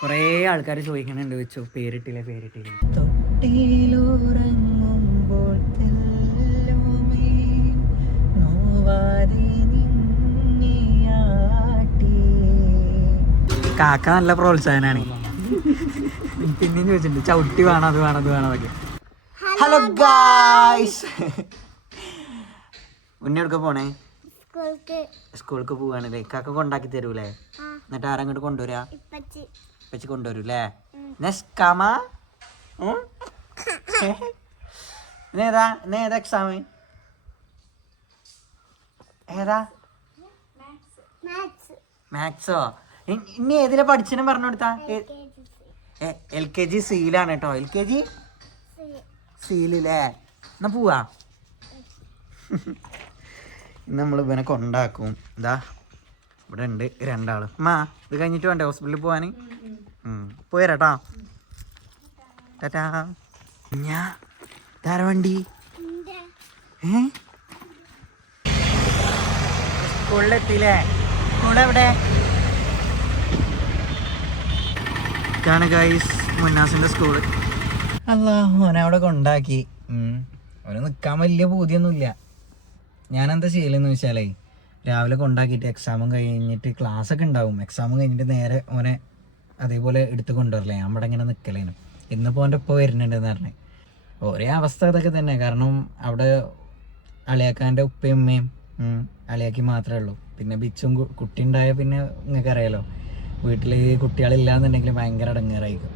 കുറേ ആൾക്കാർ ചോദിക്കണുണ്ട് വെച്ചു. പേരിട്ടില്ല പേരിട്ടില്ല. കാക്ക നല്ല പ്രോത്സാഹനാണ്. പിന്നെയും ചോദിച്ചിട്ടുണ്ട് ചവിട്ടി വേണം അത് വേണം അത് വേണം അതൊക്കെ ഹലോ ഗായ്സ് ഉന്നെ എടുക്ക പോണേ? സ്കൂൾക്ക്. സ്കൂൾക്ക് പോവാണല്ലേ കാക്ക കൊണ്ടാക്കി തരൂലേ? എന്നിട്ട് ആരങ്ങോട്ട് കൊണ്ടുവരാ? വെച്ച് കൊണ്ടുവരൂലേ നെസ്കാമ? ഇന്നേതാ? ഏതാ എക്സാം ഏതാ? മാത്സ്? ഇനി ഏതിലെ പഠിച്ചെന്ന് പറഞ്ഞു കൊടുത്താ? എൽ കെ ജി സിയിലാണ് കേട്ടോ. L K G? സീലില്ലേ എന്നാ പോവാ. ഇന്ന് നമ്മൾ ഇവനെ കൊണ്ടാക്കും. ഇതാ ഇവിടെ ഉണ്ട് രണ്ടാൾ. മാ ഇത് കഴിഞ്ഞിട്ട് വേണ്ടേ ഹോസ്പിറ്റലിൽ പോവാന്? പോയരാട്ടോ. ടാറ്റാ. ഞാ താര വണ്ടി ഏ സ്കൂൾ ഇതാണ് ഗൈസ് മുന്നാസിന്റെ സ്കൂൾ. അല്ല അവിടെ കൊണ്ടാക്കി. അവനെ നിൽക്കാൻ വലിയ പൂതിയൊന്നുമില്ല. ഞാൻ എന്താ ചെയ്യലെന്ന് വെച്ചാലേ രാവിലെ കൊണ്ടാക്കിയിട്ട് എക്സാമും കഴിഞ്ഞിട്ട് ക്ലാസ് ഒക്കെ ഉണ്ടാവും. എക്സാമും കഴിഞ്ഞിട്ട് നേരെ ഓനെ അതേപോലെ എടുത്ത് കൊണ്ടുവരില്ലേ നമ്മുടെ ഇങ്ങനെ നിൽക്കലേനു ഇന്നിപ്പോൾ പോകേണ്ട ഇപ്പോൾ വരുന്നുണ്ടെന്ന് പറഞ്ഞു. ഒരേ അവസ്ഥ അതൊക്കെ തന്നെ. കാരണം അവിടെ അളിയാക്കാന്റെ ഉപ്പയും ഉമ്മയും അളിയാക്കി മാത്രമേ ഉള്ളൂ. പിന്നെ ബിച്ചും കുട്ടി ഉണ്ടായ പിന്നെ നിങ്ങൾക്ക് അറിയാലോ. വീട്ടിൽ കുട്ടികളില്ലാന്നുണ്ടെങ്കിൽ ഭയങ്കര അടങ്ങേറായിരിക്കും.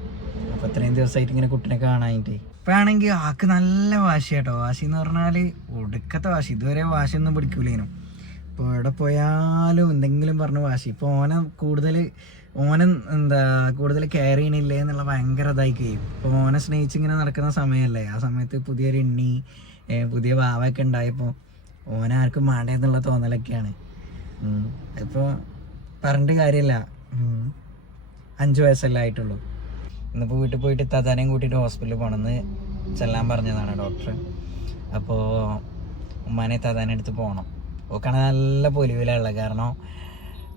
അപ്പോൾ ഇത്രയും ദിവസമായിട്ട് ഇങ്ങനെ കുട്ടിനെ കാണാനായിട്ട് ഇപ്പം ആണെങ്കിൽ ആക്ക് നല്ല വാശി കേട്ടോ വാശി എന്ന് പറഞ്ഞാൽ ഒടുക്കത്തെ വാശി. ഇതുവരെ വാശിയൊന്നും പിടിക്കൂലേനും. ഇപ്പോൾ എവിടെ പോയാലും എന്തെങ്കിലും പറഞ്ഞ് വാശി. ഇപ്പോൾ ഓനെ കൂടുതൽ ഓനെ എന്താ കൂടുതൽ കെയർ ചെയ്യണില്ലേ എന്നുള്ള ഭയങ്കര ഇതായി കഴിയും ഇപ്പോൾ ഓനെ സ്നേഹിച്ച് ഇങ്ങനെ നടക്കുന്ന സമയമല്ലേ? ആ സമയത്ത് പുതിയൊരു എണ്ണി പുതിയ ഭാവമൊക്കെ ഉണ്ടായപ്പോൾ ഓനെ ആർക്കും വേണ്ടേ എന്നുള്ള തോന്നലൊക്കെയാണ്. ഇപ്പോൾ പറഞ്ഞിട്ട് കാര്യമില്ല. അഞ്ച് വയസ്സല്ലേ ആയിട്ടുള്ളൂ. ഇന്നിപ്പോൾ വീട്ടിൽ പോയിട്ട് തതാനെയും കൂട്ടിയിട്ട് ഹോസ്പിറ്റലിൽ പോകണമെന്ന് ചെല്ലാൻ പറഞ്ഞതാണ് ഡോക്ടർ അപ്പോൾ ഉമ്മാനെ തതാനെ എടുത്ത് പോകണം ഓക്കാണ് നല്ല പൊലിവിലുള്ള കാരണം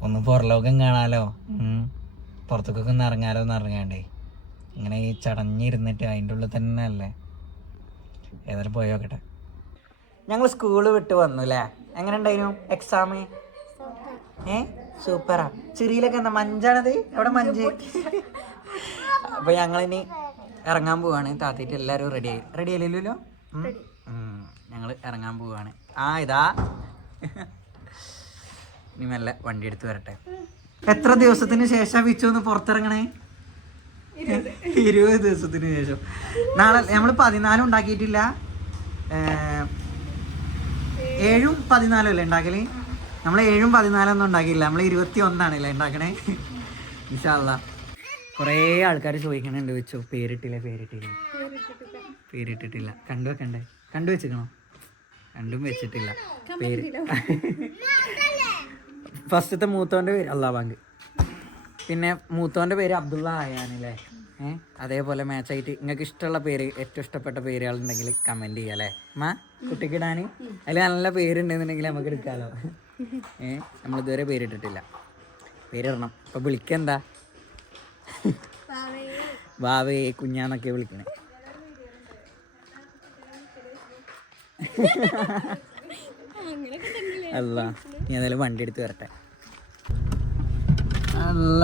ഒന്ന് പുറലോകം കാണാലോ. പുറത്തേക്കൊക്കെ ഒന്ന് ഇറങ്ങാലോ എന്ന് ഇറങ്ങാണ്ടേ ഇങ്ങനെ ഈ ചടഞ്ഞിരുന്നിട്ട് അതിന്റെ ഉള്ളിൽ തന്നെ അല്ലേ? ഏതായാലും പോയി നോക്കട്ടെ. ഞങ്ങൾ സ്കൂൾ വിട്ട് വന്നു അല്ലേ? എങ്ങനെ ഉണ്ടായിരുന്നു എക്സാം ഏ? സൂപ്പറാ ചെറിയിലൊക്കെ എന്താ? മഞ്ചാണത്? എവിടെ മഞ്ച്? അപ്പൊ ഞങ്ങളിനി ഇറങ്ങാൻ പോവാണ്. താത്തിട്ട് എല്ലാരും റെഡി ആയി. റെഡി ആയില്ലല്ലോ ഞങ്ങൾ ഇറങ്ങാൻ പോവാണ്. ആ ഇതാ. ഇനി മെല്ലെ വണ്ടി എടുത്ത് വരട്ടെ. എത്ര ദിവസത്തിന് ശേഷം വിച്ചു ഒന്ന് പുറത്തിറങ്ങണേ? ഇരുപത് ദിവസത്തിന് ശേഷം. നാളെ നമ്മൾ പതിനാലും ഉണ്ടാക്കിയിട്ടില്ല. ഏഴും പതിനാലും അല്ലേ ഉണ്ടാക്കൽ? നമ്മൾ ഏഴും പതിനാലൊന്നും ഉണ്ടാക്കിയില്ല. നമ്മൾ ഇരുപത്തി ഒന്നാണല്ലേ ഉണ്ടാക്കണേ? വിശാല കുറേ ആൾക്കാർ ചോദിക്കണുണ്ട് വെച്ചു. പേരിട്ടില്ല പേരിട്ടില്ല? പേരിട്ടിട്ടില്ല. കണ്ടു വെക്കണ്ടേ? കണ്ടു വെച്ചിക്കണോ രണ്ടും വെച്ചിട്ടില്ല. പേര് ഫസ്റ്റത്തെ മൂത്തോന്റെ പേര് അള്ളാ ബാങ്ക് പിന്നെ മൂത്തോന്റെ പേര് അബ്ദുള്ള ആയാനല്ലേ ഏഹ് അതേപോലെ മാച്ചായിട്ട് നിങ്ങൾക്ക് ഇഷ്ടമുള്ള പേര് ഏറ്റവും ഇഷ്ടപ്പെട്ട പേരുകളുണ്ടെങ്കിൽ കമന്റ് ചെയ്യാം അല്ലേ മാ കുട്ടിക്ക് ഇടാൻ. അതിൽ നല്ല പേരുണ്ടെന്നുണ്ടെങ്കിൽ നമുക്ക് എടുക്കാമല്ലോ ഏഹ് നമ്മളിതുവരെ പേരിട്ടിട്ടില്ല. പേരിടണം. ഇപ്പൊ വിളിക്കെന്താ വാവേ കുഞ്ഞാന്നൊക്കെ വിളിക്കണേ. അല്ല ഞാൻ ഏതായാലും വണ്ടി എടുത്ത് വരട്ടെ. അല്ല.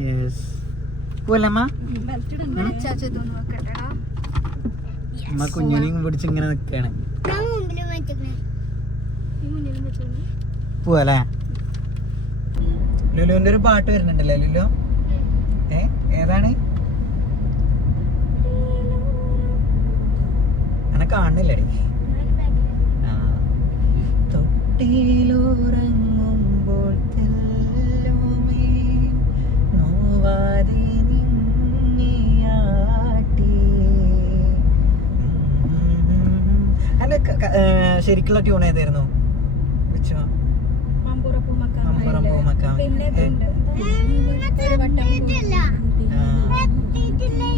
യെസ് പോലമ്മ അമ്മ? കുഞ്ഞിനെയും പിടിച്ച് ഇങ്ങനെ നിൽക്കാണ് പോവല്ലേ? ലുലുവിന്റെ ഒരു പാട്ട് വരുന്നുണ്ടല്ലേ ലുലു? ഏ ഏതാണ്? കാണുന്നില്ലടി. തെല്ലുമേ നോവാതെ. അല്ല ശരിക്കുള്ള ട്യൂൺ ഏതായിരുന്നു? വെച്ചോ പിന്നെ ഏ, ഒരു വട്ടം ആ. എത്തിയിട്ടില്ലേ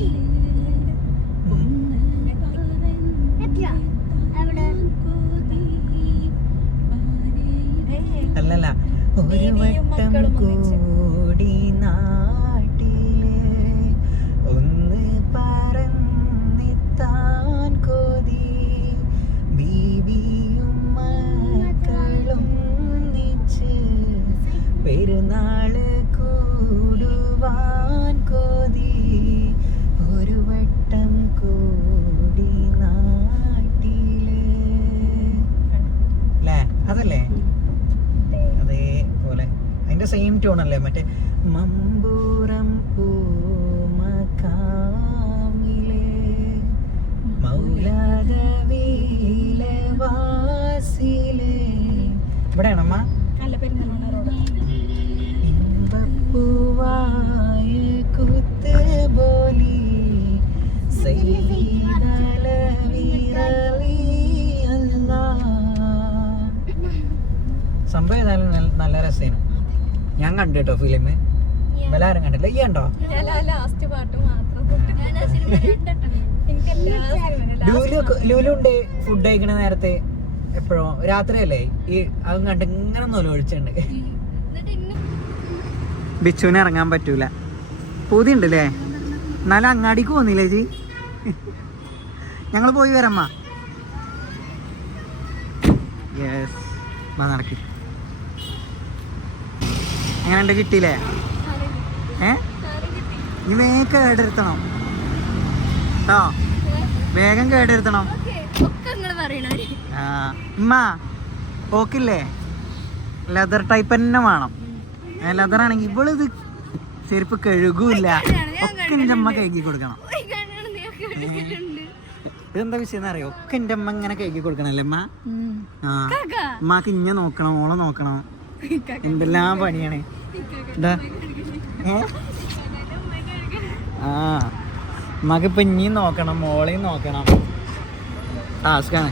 ഉം. എവിടെ അല്ലല്ല ഒരു വട്ടം കൂടി അല്ലേ മറ്റേ? മൗലാദവീലെ വാസിലെ. വീരലി സംഭവം ഏതായാലും നല്ല- നല്ല രസേനു. ഞാൻ കണ്ടു കേട്ടോ ഫിലിം എല്ലാരും കണ്ടില്ല. ഈ കണ്ടോ? ലൂലുണ്ട് ലാസ്റ്റ് പാട്ട് മാത്രം എനിക്ക് എല്ലാ സിനിമയിലും ലൂലു ലൂലു ഉണ്ട് ഫുഡ് കഴിക്കണ നേരത്തെ. എപ്പോഴോ രാത്രിയല്ലേ? ഈ അതും കണ്ട് ഇങ്ങനെ നൊലൊഴിച്ചുണ്ട് ബിച്ചുവിന് ഇറങ്ങാൻ പറ്റൂല. പൂതി ഉണ്ടല്ലേ? എന്നാലും അങ്ങാടിക്ക് പോന്നില്ലേ ജി? ഞങ്ങൾ പോയി വരമ്മ യെസ് നടക്ക്. എങ്ങനെയുണ്ട് കിട്ടിയില്ലേ? ഏ? നീ വേഗം കേടെടുത്തണം കേട്ടോ വേഗം കേടെടുത്തണം പറയണേ ആ. ഉമ്മ ഓക്കില്ലേ ലെതർ ടൈപ്പ് തന്നെ വേണം. ലെതർ ആണെങ്കിൽ ഇവളിത് ചെരുപ്പ് കഴുകൂല ഒക്കെ എന്റെ അമ്മ കഴുകി കൊടുക്കണം. ഇതെന്താ വിഷയം അറിയോ ഒക്കെ എന്റെ അമ്മ ഇങ്ങനെ കഴുകി കൊടുക്കണല്ലേ അമ്മ ആ. അമ്മയ്ക്ക് ഇഞ്ഞ നോക്കണം ഓളെ നോക്കണം. എന്തെല്ലാം പണിയാണ്? ആ. ഉമ്മാക്ക് ഇപ്പൊ ഇനിയും നോക്കണം മോളെയും നോക്കണം. ടാസ്കാണ്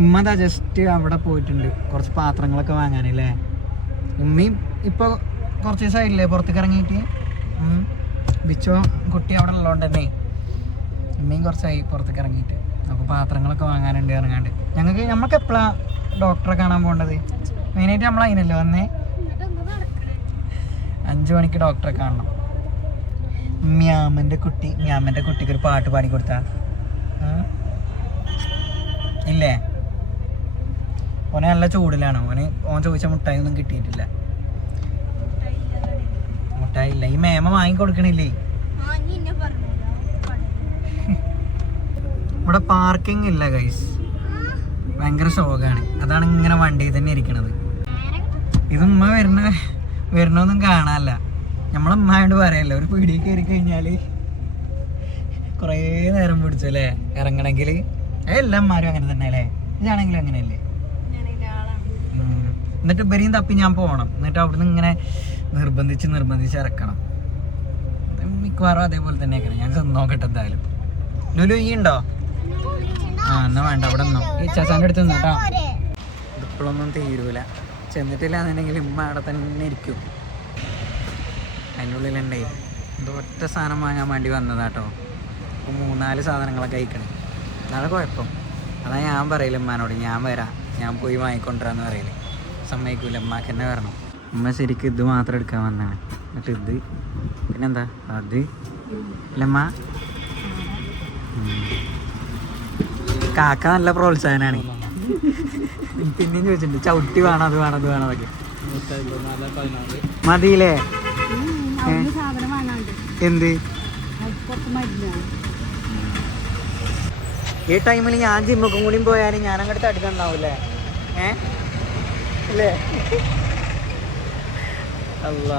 ഉമ്മതാ ജസ്റ്റ് അവിടെ പോയിട്ടുണ്ട്. കുറച്ച് പാത്രങ്ങളൊക്കെ വാങ്ങാനല്ലേ? ഉമ്മയും ഇപ്പൊ കുറച്ച് ദിവസമായില്ലേ പുറത്തേക്ക് ഇറങ്ങിയിട്ട്? ബിച്ചോ കുട്ടി അവിടെ ഉള്ളതുകൊണ്ട് തന്നെ. ഉമ്മയും കുറച്ചായി പുറത്തേക്ക് ഇറങ്ങിയിട്ട്. അപ്പോൾ പാത്രങ്ങളൊക്കെ വാങ്ങാനുണ്ട് ഇറങ്ങാണ്ട് ഞങ്ങൾക്ക് നമ്മൾക്ക് എപ്പോഴാണ് ഡോക്ടറെ കാണാൻ പോകേണ്ടത്? മെയിനായിട്ട് നമ്മൾ അതിനല്ലേ വന്നേ? അഞ്ചു മണിക്ക് ഡോക്ടറെ കാണണം. മ്യാമന്റെ കുട്ടി മ്യാമന്റെ കുട്ടിക്ക് ഒരു പാട്ട് പാടി കൊടുത്താ? ഇല്ലേ? ഓനെ നല്ല ചൂടിലാണ്. ഓന് ഓൻ ചോദിച്ച മുട്ടായി ഒന്നും കിട്ടിയിട്ടില്ല. മുട്ടായി ഇല്ല ഈ മേമ വാങ്ങിക്കൊടുക്കണില്ലേ ഇവിടെ പാർക്കിംഗ് ഇല്ല ഗൈസ് ഭയങ്കര ശോകാണ്. അതാണ് ഇങ്ങനെ വണ്ടിയിൽ തന്നെ ഇരിക്കണത്. ഇത് ഉമ്മ വരണ വരണൊന്നും കാണാനല്ല. നമ്മളമ്മായോണ്ട് പറയല്ലോ ഒരു പീടിയ കയറി കഴിഞ്ഞാൽ കുറേ നേരം പിടിച്ചു അല്ലേ? ഇറങ്ങണമെങ്കിൽ എല്ലാ അങ്ങനെ തന്നെ അല്ലേ? ഇതാണെങ്കിലും അങ്ങനെയല്ലേ. എന്നിട്ട് ഇവരെയും തപ്പി ഞാൻ പോകണം എന്നിട്ട് അവിടുന്ന് ഇങ്ങനെ നിർബന്ധിച്ച് നിർബന്ധിച്ച് ഇറക്കണം. മിക്കവാറും അതേപോലെ തന്നെ ഞാൻ നോക്കട്ടെ എന്തായാലും. ലുലു ഈ ഉണ്ടോ? എന്നാ വേണ്ട അവിടെ ഈ ചാച്ചാന്റെ അടുത്ത് നിന്നോ ഇതിപ്പോഴൊന്നും തീരൂല. ചെന്നിട്ടില്ല എന്നുണ്ടെങ്കിൽ ഇമ്മ അവിടെ തന്നെ ഇരിക്കും. അതിന്റെ ഉള്ളിലുണ്ടേ എന്തോ ഒറ്റ സാധനം വാങ്ങാൻ വേണ്ടി വന്നതാട്ടോ അപ്പോൾ മൂന്നാൽ സാധനങ്ങളൊക്കെ കഴിക്കണേ. അതാണ് കുഴപ്പം. അതാ ഞാൻ പറയില്ല ഉമ്മാനോട്. ഞാൻ വരാം. ഞാൻ പോയി വാങ്ങിക്കൊണ്ടിരാന്ന് പറയില്ല സമ്മതിക്കൂല. ഉമ്മാക്ക് തന്നെ വരണം. ഉമ്മ ശരിക്കും ഇത് മാത്രം എടുക്കാൻ വന്നാണ്. എന്നിട്ട് ഇത് പിന്നെന്താ? അത്? ഇല്ലമ്മ. കാക്ക നല്ല പ്രോത്സാഹനാണ്. പിന്നെയും ചോദിച്ചിട്ടുണ്ട് ചവിട്ടി വേണം അത് വേണം അത് വേണം അതൊക്കെ മതിയില്ലേ? എന്ത്? ഈ ടൈമിൽ ഞാൻ ജിമ്മക്കും കൂടി പോയാൽ ഞാൻ അങ്ങോട്ട് തടുക്കണ്ടാവൂലേ ഏ? അല്ലേ? അല്ല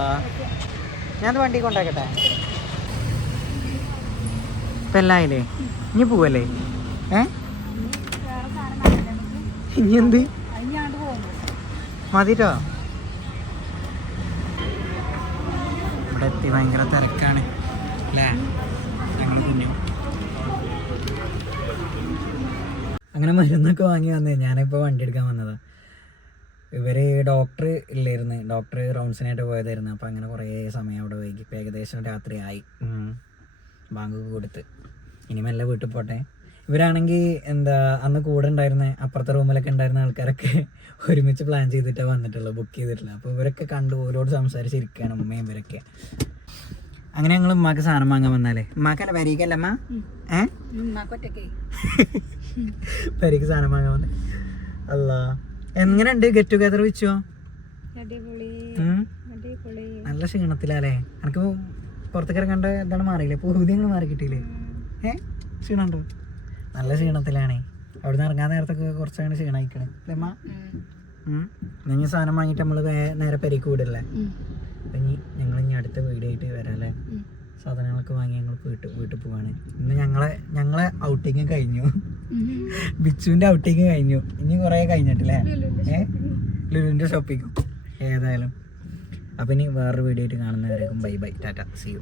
ഞാൻ വണ്ടി കൊണ്ടാക്കട്ടെ? ഇപ്പം എല്ലാം ആയില്ലേ? ഇനി പോവല്ലേ? ഏ? ഇനി എന്ത് മതിട്ടോ? ഇവിടെ എത്തി ഭയങ്കര തിരക്കാണ് അല്ലേ? അങ്ങനെ മരുന്നൊക്കെ വാങ്ങി വന്നേ. ഞാനിപ്പോൾ വണ്ടി എടുക്കാൻ വന്നതാ. ഇവർ ഡോക്ടർ ഇല്ലായിരുന്നു. ഡോക്ടർ റൗണ്ട്സിനായിട്ട് പോയതായിരുന്നു. അപ്പം അങ്ങനെ കുറേ സമയം അവിടെ വൈകി. ഇപ്പം ഏകദേശം രാത്രി ആയി ബാങ്ക് കൊടുത്ത്. ഇനി മെല്ലെ വീട്ടിൽ പോട്ടെ. ഇവരാണെങ്കിൽ എന്താ അന്ന് കൂടെ ഉണ്ടായിരുന്ന അപ്പുറത്തെ റൂമിലൊക്കെ ഉണ്ടായിരുന്ന ആൾക്കാരൊക്കെ ഒരുമിച്ച് പ്ലാൻ ചെയ്തിട്ടാണ് വന്നിട്ടുള്ളത് ബുക്ക് ചെയ്തിട്ടുള്ളൂ. അപ്പോൾ ഇവരൊക്കെ കണ്ടു ഓരോട് സംസാരിച്ചിരിക്കുകയാണ് ഉമ്മയും ഇവരൊക്കെ. അങ്ങനെ ഞങ്ങൾ ഉമ്മാക്ക് സാധനം വാങ്ങാൻ വന്നാലേ. ഉമ്മാക്കല്ല പരീക്കല്ല അമ്മ ഏ? പരീക്ക് സാധനം വാങ്ങാൻ വന്നേ. അല്ല എങ്ങനെയുണ്ട്? ഗെറ്റ് ടുഗദർ വെച്ചോ? നല്ല ക്ഷീണത്തിലല്ലേ? എനിക്ക് പുറത്തേക്ക് ഇറങ്ങേണ്ട എന്താണ് മാറിയില്ലേ? പൂതി അങ്ങ് മാറി കിട്ടിയില്ലേ? ഏ? ക്ഷീണമുണ്ടോ? നല്ല ക്ഷീണത്തിലാണേ. അവിടെ നിന്ന് ഇറങ്ങാൻ നേരത്തൊക്കെ കുറച്ചാണ് ക്ഷീണമായിക്കണേ അല്ലേ നിങ്ങൾ സാധനം വാങ്ങിയിട്ട് നമ്മൾ നേരെ പെരേക്ക് വിടല്ലേ? അപ്പം ഇനി ഞങ്ങൾ ഇനി അടുത്ത വീടായിട്ട് വരാല്ലേ? സാധനങ്ങളൊക്കെ വാങ്ങി ഞങ്ങൾ വീട്ടിൽ വീട്ടിൽ പോവാണ്. ഇന്ന് ഞങ്ങളെ ഞങ്ങളെ ഔട്ടിങ് കഴിഞ്ഞു. ബിച്ചുവിന്റെ ഔട്ടിങ് കഴിഞ്ഞു. ഇനി കുറേ കഴിഞ്ഞിട്ടില്ലേ? ഏ? ലുലുവിന്റെ ഷോപ്പിങ്ങും ഏതായാലും. അപ്പം ഇനി വേറൊരു വീഡിയോ ആയിട്ട് കാണുന്നവരേക്കും bye bye. Tata. See you